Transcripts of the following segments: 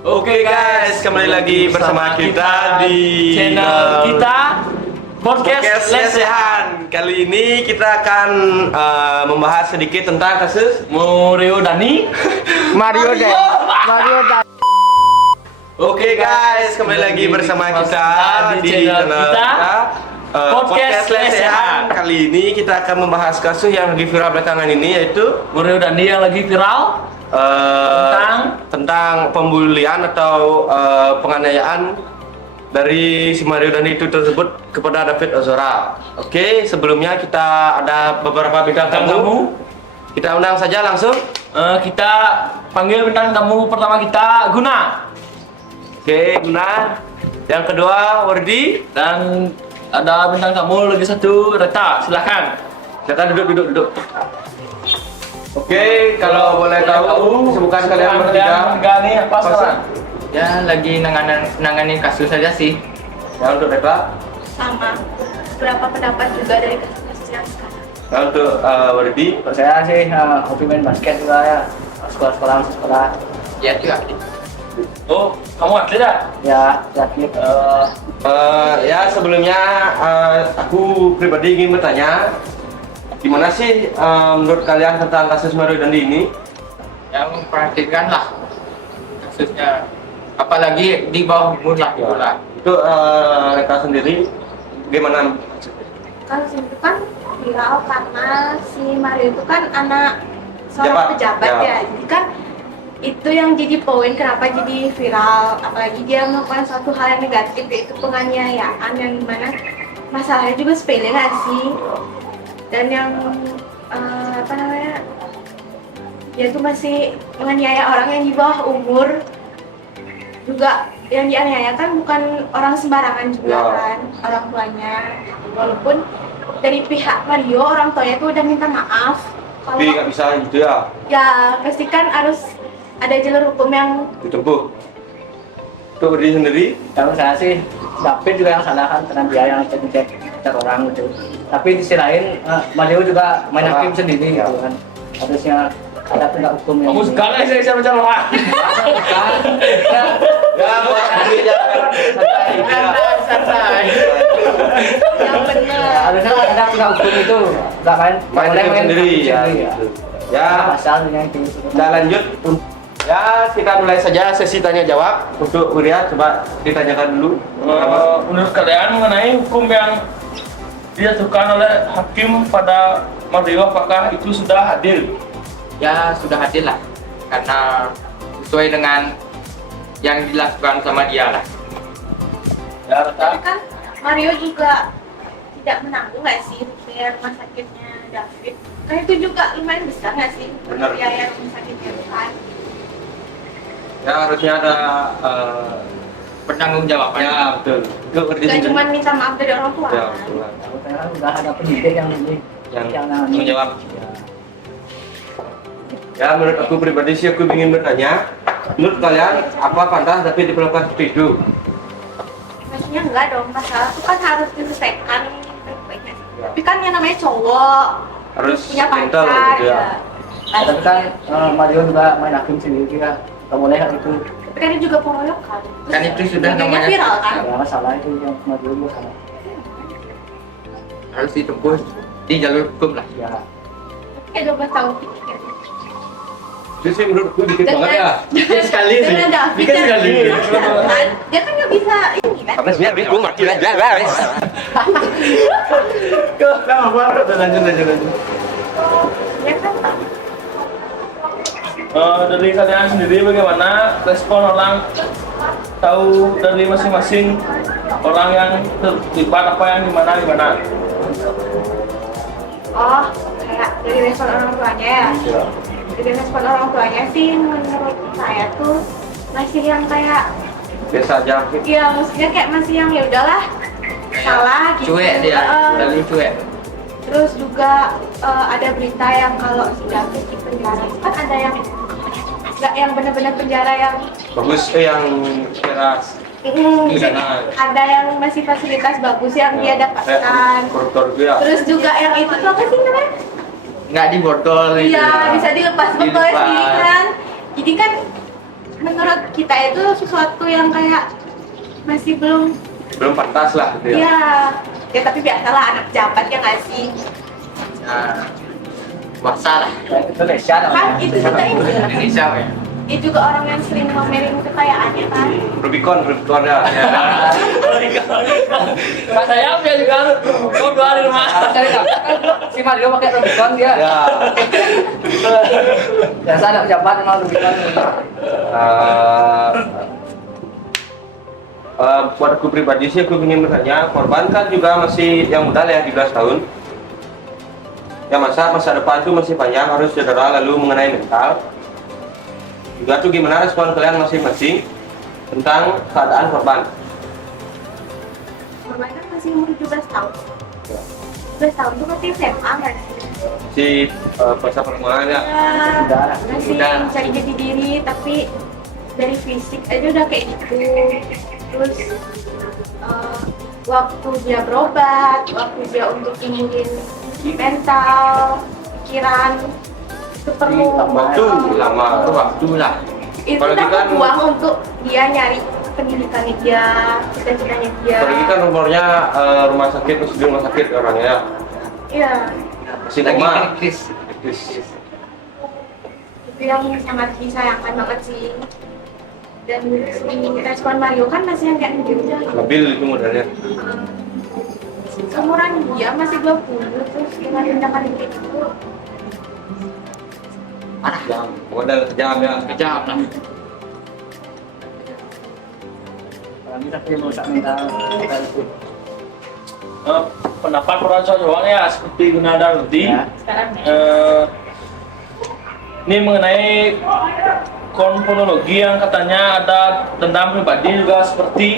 Oke guys, kembali lagi bersama kita di channel kita Podcast Lesehan. Kali ini kita akan membahas sedikit tentang kasus Mario Dani. Mario Dani. Oke guys, kembali lagi bersama kita di channel kita Podcast Lesehan. Kali ini kita akan membahas kasus yang lagi viral belakangan ini, yaitu Mario Dani yang lagi viral tentang pembulian atau penganiayaan dari si Mario Dani itu tersebut kepada David Ozora. Oke, sebelumnya kita ada beberapa bintang tamu. Kita undang saja langsung. Kita panggil bintang tamu pertama kita Guna. Oke, Guna. Yang kedua Wardi. Dan ada bintang tamu lagi satu Reta. Silakan. Silakan duduk. Oke, kalau boleh tahu kesibukan kalian bertiga nih apa sekarang? Ya lagi nanganin kasus saja sih. Ya, untuk Reta. Sama beberapa pendapat juga dari kasus-kasus yang sekarang. Ya, untuk Wardi. Saya sih hobi main basket juga ya. Sekolah. Ya juga. Oh, kamu atlet ya? Ya, sakit. Ya, sebelumnya aku pribadi ingin bertanya, gimana sih menurut kalian tentang kasus Mario Dandi ini? Yang memperhatikan lah kasusnya. Apalagi di bawah umur lah gitu lah. Itu Reka sendiri gimana? Kasus itu kan viral karena si Mario itu kan anak seorang pejabat Ya. ya. Jadi kan itu yang jadi poin kenapa jadi viral. Apalagi dia melakukan suatu hal yang negatif, yaitu penganiayaan yang dimana masalahnya juga sepele nggak sih? Dan yang dia tuh masih menganiaya orang yang di bawah umur. Juga yang dianiaya kan bukan orang sembarangan juga kan, orang tuanya. Walaupun dari pihak Mario, orang tuanya tuh udah minta maaf. Tapi nggak bisa gitu ya? Ya pasti kan harus ada jalur hukum yang Ditempuh. Itu Wardi sendiri? Kalau saya sih David juga yang salah kan karena dia yang cek orang gitu. Tapi di sisi lain Mario juga main hakim sendiri gitu kan. Harusnya ada penegak hukum yang Kamu sekali saya bicara orang. Ya, buat Wardi santai. yang benar. Harusnya ada penegak hukum itu nggak main hakim sendiri ya. gitu. Ya, Pasalnya itu. kita lanjut. Ya, kita mulai saja sesi tanya jawab. Untuk Wirya, coba ditanyakan dulu. Menurut kalian mengenai hukum yang dijatuhkan oleh hakim pada Mario, apakah itu sudah adil? Ya sudah adil lah, karena sesuai dengan yang dilakukan sama dia lah. Ya, Tapi Reta. kan Mario juga tidak menanggung nggak sih biaya rumah sakitnya David? Kan itu juga lumayan besar nggak sih Benar. biaya rumah sakitnya itu kan? Ya, harusnya ada Penanggung jawaban. ya, betul. Itu Wardi Gak sendiri. cuma minta maaf dari orang tua. Ya, Kan? betul. Karena udah ada penyidik yang ini Yang nangani. menjawab. Ya. Ya, menurut aku pribadi sih aku ingin bertanya, menurut kalian apa pantas tapi diperlakukan seperti itu? Maksudnya enggak dong, masalah itu kan harus diselesaikan baik-baiknya. Tapi kan yang namanya cowok Harus punya gentle pacar gitu ya. Tapi kan Mario juga main hakim sendiri ya. Gak boleh hal itu. Tapi kan itu juga pengeroyokan kan. Kan itu sudah videonya namanya- viral kan. Ya masalah itu yang Mario juga salah. Harus ditempuh di jalur hukum lah. Ya. Kayak 12 tahun pikir. Itu sih menurutku dikit banget ya. Dikit sekali sih. Dengan David Dikit yang sekali. kan, dia kan nggak bisa ini kan. Karena sebenarnya gue mati lah. Lanjut. Ya kan. Dari kalian sendiri bagaimana respon orang tahu dari masing-masing orang yang terlibat apa yang gimana? Oh, kayak dari respon orang tuanya ya. Dari respon orang tuanya sih menurut saya tuh masih yang kayak Biasa aja. ya maksudnya kayak masih yang ya udahlah salah gitu. Cuek dia, terlalu cuek. Terus juga ada berita yang kalau si David di penjara itu kan ada yang nggak yang benar-benar penjara yang Bagus yang keras. ada yang masih fasilitas bagus yang dia dapatkan. Koruptor itu ya. Terus juga yang itu tuh apa sih namanya? nggak diborgol gitu. Iya, bisa dilepas botol Dilepas. sendiri kan. Jadi kan menurut kita itu sesuatu yang kayak masih belum Belum pantas lah gitu ya. ya. Ya tapi biasalah anak pejabat ya nggak sih? Nah, puasa lah Indonesia Kan namanya. itu juga ini. Indonesia ya. Dia juga orang yang sering pamerin kekayaannya kan. Rubicon ya. Saya punya juga kau 2 hari rumah. Cari tahu, kan si Mario pakai Rubicon dia. Ya. Biasa ada pejabat memang Rubicon. Buat aku pribadi sih aku ingin bertanya, korban kan juga masih yang muda ya 17 tahun. Ya masa depan itu masih panjang, harus cedera lalu mengenai mental. Juga tuh gimana respon kalian masing-masing tentang keadaan korban? Korban kan masih umur 17 tahun. 17 tahun itu masih SMA nggak sih? Si masa perkembangan ya. Ya, masih Udah. mencari jati diri tapi dari fisik aja udah kayak gitu. Terus waktu dia berobat, waktu dia untuk tinggiin mental, pikiran itu perlu Waktu lama. Itu waktu lah. itu Apalagi udah kan- buang untuk dia nyari pendidikannya dia, cita-citanya dia. Apalagi kan rumornya rumah sakit masih di rumah sakit orangnya. Iya, Masih Lagi koma. kritis. itu yang sangat disayangkan banget sih. Dan si respon Mario kan masih yang kayak gitu udah Labil itu modalnya. seumuran dia masih 20 terus dengan tindakan kayak gitu Parah. Jam, modal kejam ya. Kejam lah. Kami tapi merusak mental itu. Pendapat orang cowok ya seperti Gunada Rudi. Ya. sekarang Ini mengenai kronologi yang katanya ada dendam pribadi juga seperti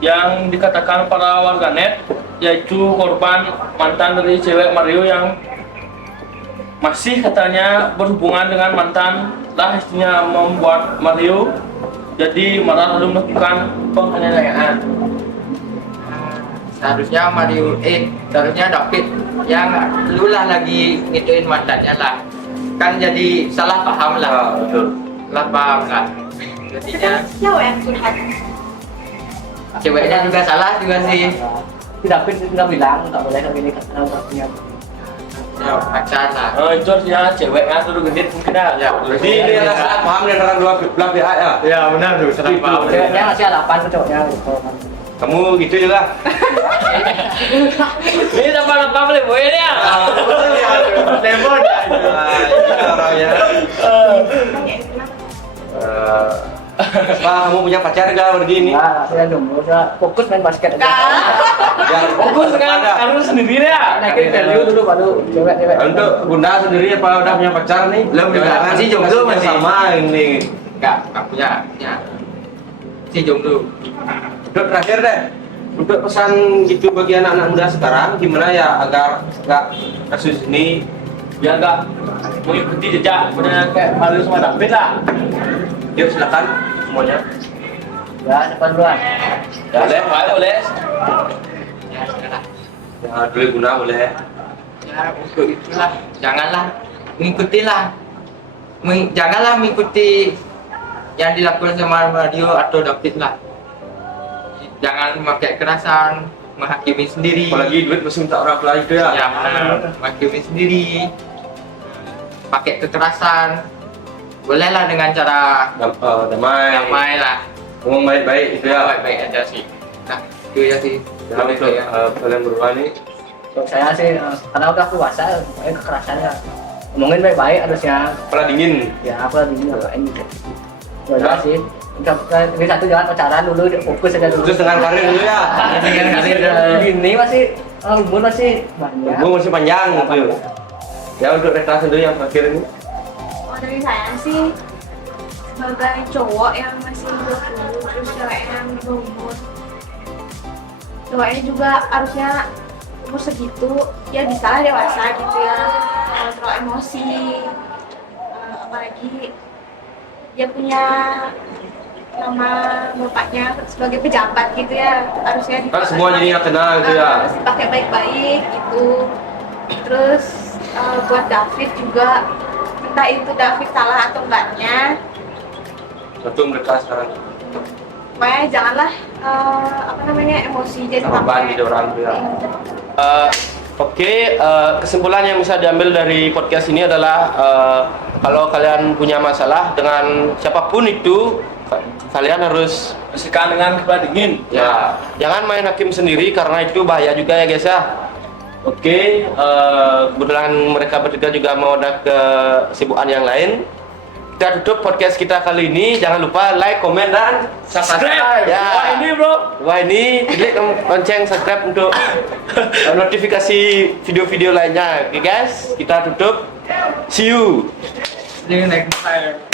yang dikatakan para warganet, yaitu korban mantan dari cewek Mario yang masih katanya berhubungan dengan mantan lah, istrinya membuat Mario jadi marah lalu melakukan penganiayaan. Seharusnya seharusnya David yang lu lah lagi ngituin mantannya lah. Kan jadi salah paham lah. Ah, betul. Salah paham lah. Jadinya siapa yang curhat ceweknya juga salah juga sih. Tidak nggak bilang nggak boleh kayak gini karena nggak punya. Ya, pacar lah. Itu harusnya ceweknya sudah genit mungkin dah. Ya, Jadi ini ada salah paham di antara dua belah pihak ya. Ya benar tuh, salah paham. Ceweknya ngasih harapan ke cowoknya gitu. Kamu gitu juga. Ini apa boleh boy ya? Lemon. Ini orangnya. Pak, kamu punya pacar nggak begini? Nah, saya jomblo, saya fokus main basket aja. Biar Fokus dengan kamu sendiri ya. Naikin value dulu baru cewek-cewek. Untuk Bunda sendiri apa udah punya pacar nih? Belum juga. Jangan Masih jomblo, kasihnya masih. sama ini. Enggak punya. Si jomblo. Untuk terakhir deh, untuk pesan gitu bagi anak-anak muda sekarang gimana ya agar nggak kasus ini Biar nggak mengikuti jejak benar kayak Mario sama David lah. yuk silakan semuanya. Ya, siapa duluan? Boleh, boleh. Ya, sekarang. Ya boleh Bunda boleh. Ya, untuk itulah. Janganlah mengikutilah. Janganlah mengikuti yang dilakukan sama Mario atau David lah. Jangan memakai kekerasan, menghakimi sendiri. Apalagi duit masih minta orang lain itu ya. Ya, benar. Menghakimi sendiri. Pakai kekerasan. Bolehlah dengan cara Damai. damai lah. Ngomong baik-baik itu ya. Baik-baik aja sih. Nah, itu ya sih. Ya untuk kalian berdua nih. Untuk saya sih, karena udah puasa, pokoknya kekerasannya. Ngomongin baik-baik harusnya. Kepala dingin. Ya, aku lagi ngapain gitu. Itu aja sih. Ini satu jangan pacaran dulu, fokus aja dulu. Terus dengan karir dulu ya. Dengan karir ini masih umur masih banyak. Gue masih panjang gitu. Ya untuk Reta sendiri yang terakhir ini. Oh, dari saya sih sebagai cowok yang masih 20 terus cewek yang berumur, cowoknya juga harusnya umur segitu ya bisa lah dewasa gitu ya, terlalu emosi. Apalagi dia punya nama bapaknya sebagai pejabat gitu ya, harusnya Kan semua jadi nggak kenal gitu ya. harus dipakai baik-baik gitu. Terus buat David juga, entah itu David salah atau enggaknya, Tentu mereka sekarang pokoknya janganlah emosi jadi beban sampai di orang ya. Oke, kesimpulan yang bisa diambil dari podcast ini adalah kalau kalian punya masalah dengan siapapun itu, kalian harus Bersihkan dengan kepala dingin. ya jangan main hakim sendiri karena itu bahaya juga ya guys ya. Oke, kebetulan mereka bertiga juga mau ada kesibukan yang lain. Kita tutup podcast kita kali ini. Jangan lupa like, komen, dan Subscribe. Ya. Wah ini bro. Wah ini klik lonceng subscribe untuk notifikasi video-video lainnya. Oke guys, kita tutup. See you. Ini next time.